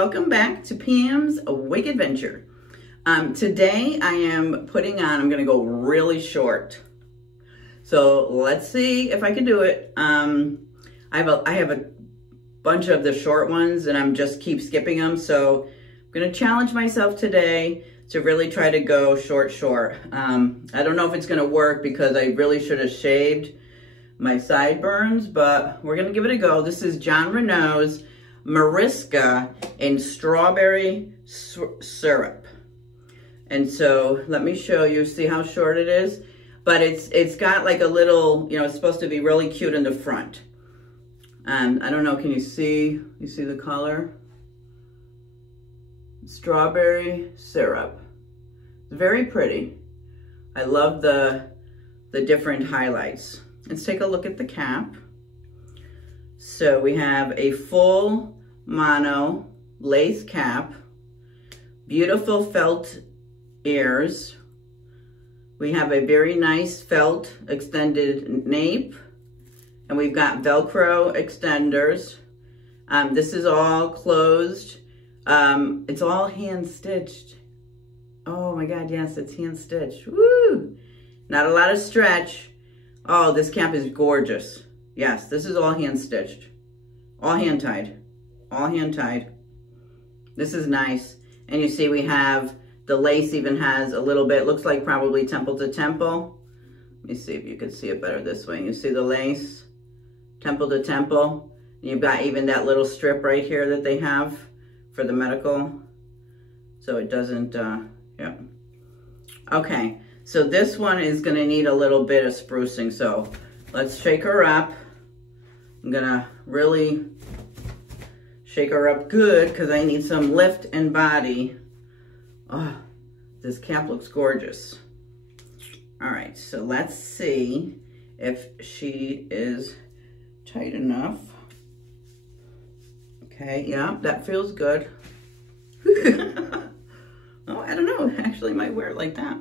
welcome back to Pam's Wig Adventure. Today I am putting on, I'm gonna go really short. So let's see if I can do it. I have a bunch of the short ones and I'm just keep skipping them. So I'm gonna challenge myself today to really try to go short. I don't know if it's gonna work because I really should have shaved my sideburns, but we're gonna give it a go. This is Jon Renau's Mariska in strawberry syrup. And so let me show you, see how short it is? But it's got like a little, you know, it's supposed to be really cute in the front. I don't know, can you see the color? Strawberry syrup. It's very pretty. I love the different highlights. Let's take a look at the cap. So we have a full mono lace cap, beautiful felt ears. We have a very nice felt extended nape, and we've got Velcro extenders. This is all closed. It's all hand stitched. Oh my God, yes, it's hand stitched. Woo! Not a lot of stretch. Oh, this cap is gorgeous. Yes, this is all hand stitched. All hand tied. All hand tied. This is nice. And you see we have, the lace even has a little bit, looks like probably temple to temple. Let me see if you can see it better this way. You see the lace, temple to temple. And you've got even that little strip right here that they have for the medical. So it doesn't, yeah. Okay, so this one is gonna need a little bit of sprucing. So let's shake her up. I'm gonna really shake her up good because I need some lift and body. Oh, this cap looks gorgeous. All right, so let's see if she is tight enough. Okay, yeah, that feels good. Oh, I don't know, actually might wear it like that.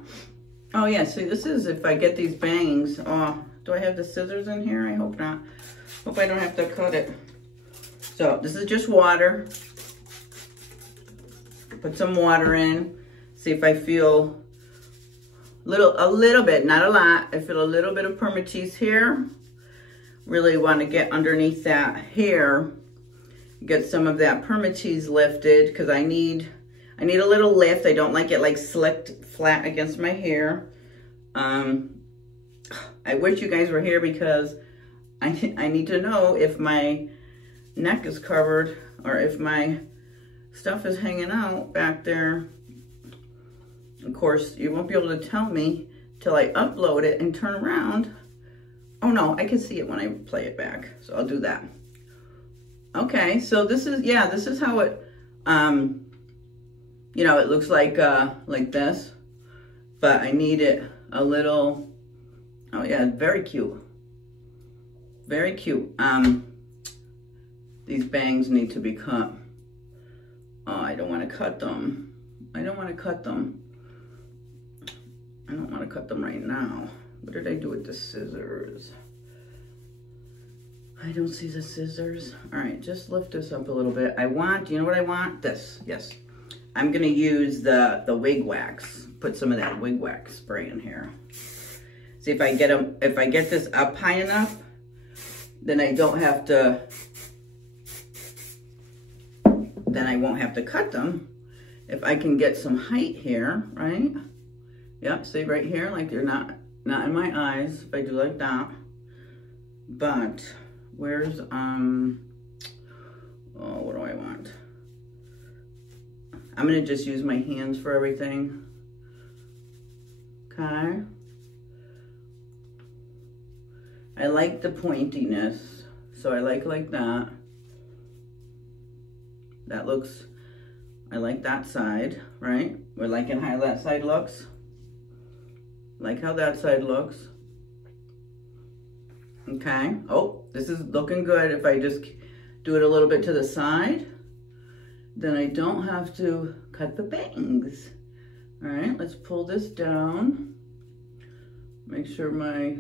Oh yeah, see, this is if I get these bangs. Oh, do I have the scissors in here? I hope not. Hope I don't have to cut it. So this is just water. Put some water in. See if I feel a little bit, not a lot. I feel a little bit of permatease here. Really want to get underneath that hair. Get some of that permatease lifted because I need a little lift. I don't like it like slicked flat against my hair. I wish you guys were here because I need to know if my neck is covered or if my stuff is hanging out back there. Of course, you won't be able to tell me till I upload it and turn around. Oh no, I can see it when I play it back. So I'll do that. Okay, so this is, yeah, this is how it, you know, it looks like this, but I need it a little, oh yeah, very cute. Very cute. These bangs need to be cut. Oh, I don't want to cut them. I don't want to cut them. I don't want to cut them right now. What did I do with the scissors? I don't see the scissors. All right, just lift this up a little bit. I want, you know what I want? This, yes. I'm gonna use the wig wax. Put some of that wig wax spray in here. See if I get them, if I get this up high enough, then I don't have to, then I won't have to cut them. If I can get some height here, right? Yep, see right here, like you're not in my eyes, if I do like that. But where's, oh, what do I want? I'm gonna just use my hands for everything. Okay. I like the pointiness, so I like that. That looks, I like that side, right? We're liking how that side looks. Like how that side looks. Okay, oh, this is looking good. If I just do it a little bit to the side, then I don't have to cut the bangs. All right, let's pull this down. Make sure my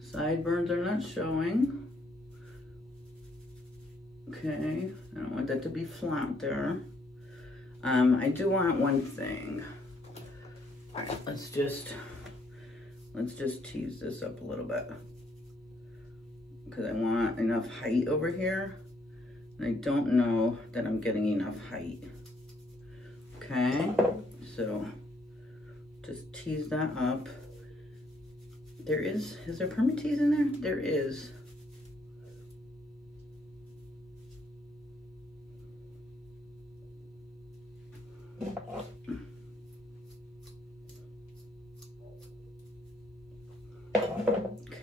sideburns are not showing. Okay, I don't want that to be flat there. I do want one thing. All right, let's just tease this up a little bit because I want enough height over here, and I don't know that I'm getting enough height. Okay, so just tease that up. Is there perma tease in there? There is. Okay.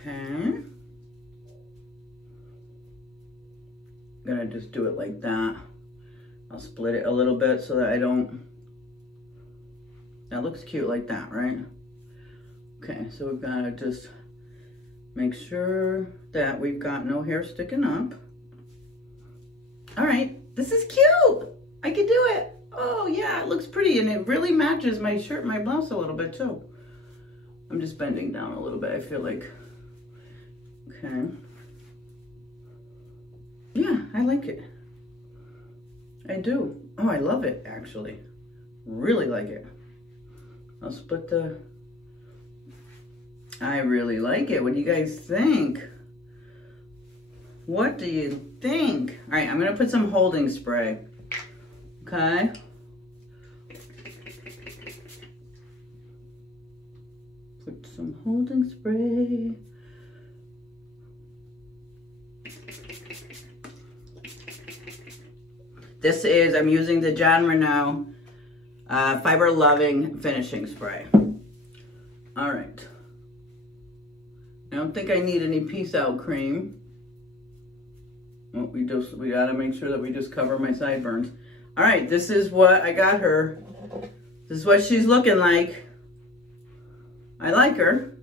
I'm gonna just do it like that. I'll split it a little bit so that I don't, that looks cute like that, right? Okay, so we've got to just make sure that we've got no hair sticking up. All right, this is cute. I can do it. Oh yeah, it looks pretty, and it really matches my shirt and my blouse a little bit too. I'm just bending down a little bit, I feel like. Okay. Yeah, I like it. I do. Oh, I love it, actually. Really like it. I'll split the... I really like it. What do you guys think? What do you think? All right, I'm gonna put some holding spray. Okay. Put some holding spray. This is, I'm using the Jon Renau Fiber Loving Finishing Spray. All right. I don't think I need any Peace Out cream. Well, we gotta make sure that we just cover my sideburns. All right, this is what I got her. This is what she's looking like. I like her.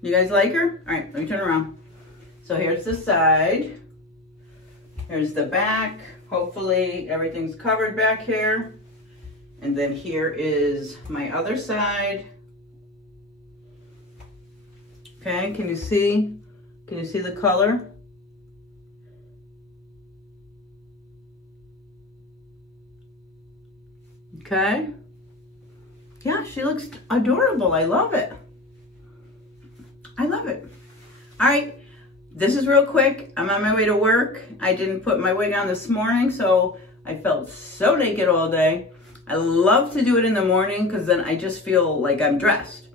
You guys like her? All right, let me turn around. So here's the side. Here's the back. Hopefully everything's covered back here. And then here is my other side. Okay, can you see? Can you see the color? Okay. Yeah, she looks adorable. I love it. I love it. All right. This is real quick. I'm on my way to work. I didn't put my wig on this morning, so I felt so naked all day. I love to do it in the morning because then I just feel like I'm dressed.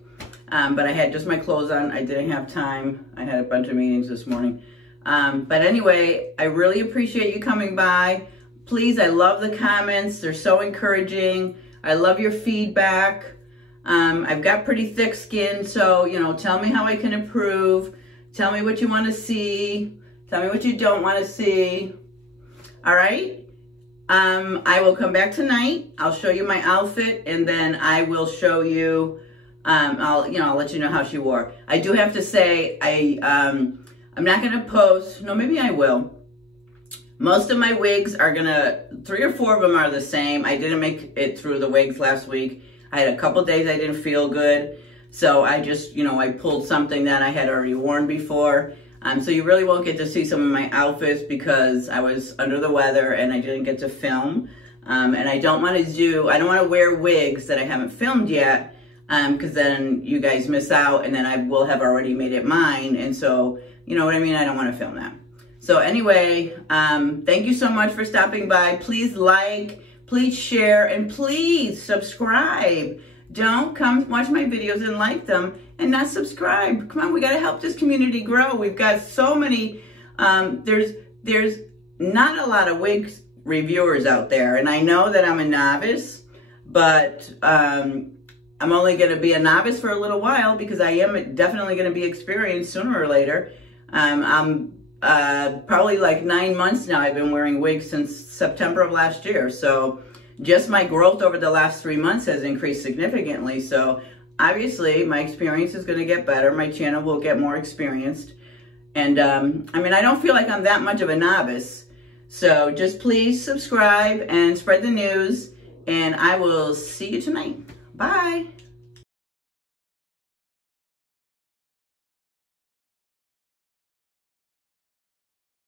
But I had just my clothes on. I didn't have time. I had a bunch of meetings this morning. But anyway, I really appreciate you coming by. Please, I love the comments. They're so encouraging. I love your feedback. I've got pretty thick skin, so, you know, tell me how I can improve. Tell me what you want to see. Tell me what you don't want to see. All right. I will come back tonight. I'll show you my outfit, and then I will show you, I'll let you know how she wore. I do have to say, I'm not going to post. No, maybe I will. Most of my wigs are 3 or 4 of them are the same. I didn't make it through the wigs last week. I had a couple days I didn't feel good. So I just, I pulled something that I had already worn before. So you really won't get to see some of my outfits because I was under the weather and I didn't get to film. And I don't want to wear wigs that I haven't filmed yet because then you guys miss out and then I will have already made it mine. And so, you know what I mean? I don't want to film that. So anyway, thank you so much for stopping by. Please like, please share, and please subscribe. Don't come watch my videos and like them and not subscribe. Come on, we got to help this community grow. We've got so many, there's not a lot of wig reviewers out there. And I know that I'm a novice, but I'm only going to be a novice for a little while because I am definitely going to be experienced sooner or later. I'm probably like 9 months now. I've been wearing wigs since September of last year. So just my growth over the last 3 months has increased significantly. So obviously my experience is going to get better. My channel will get more experienced. And I mean, I don't feel like I'm that much of a novice. So just please subscribe and spread the news. And I will see you tonight. Bye.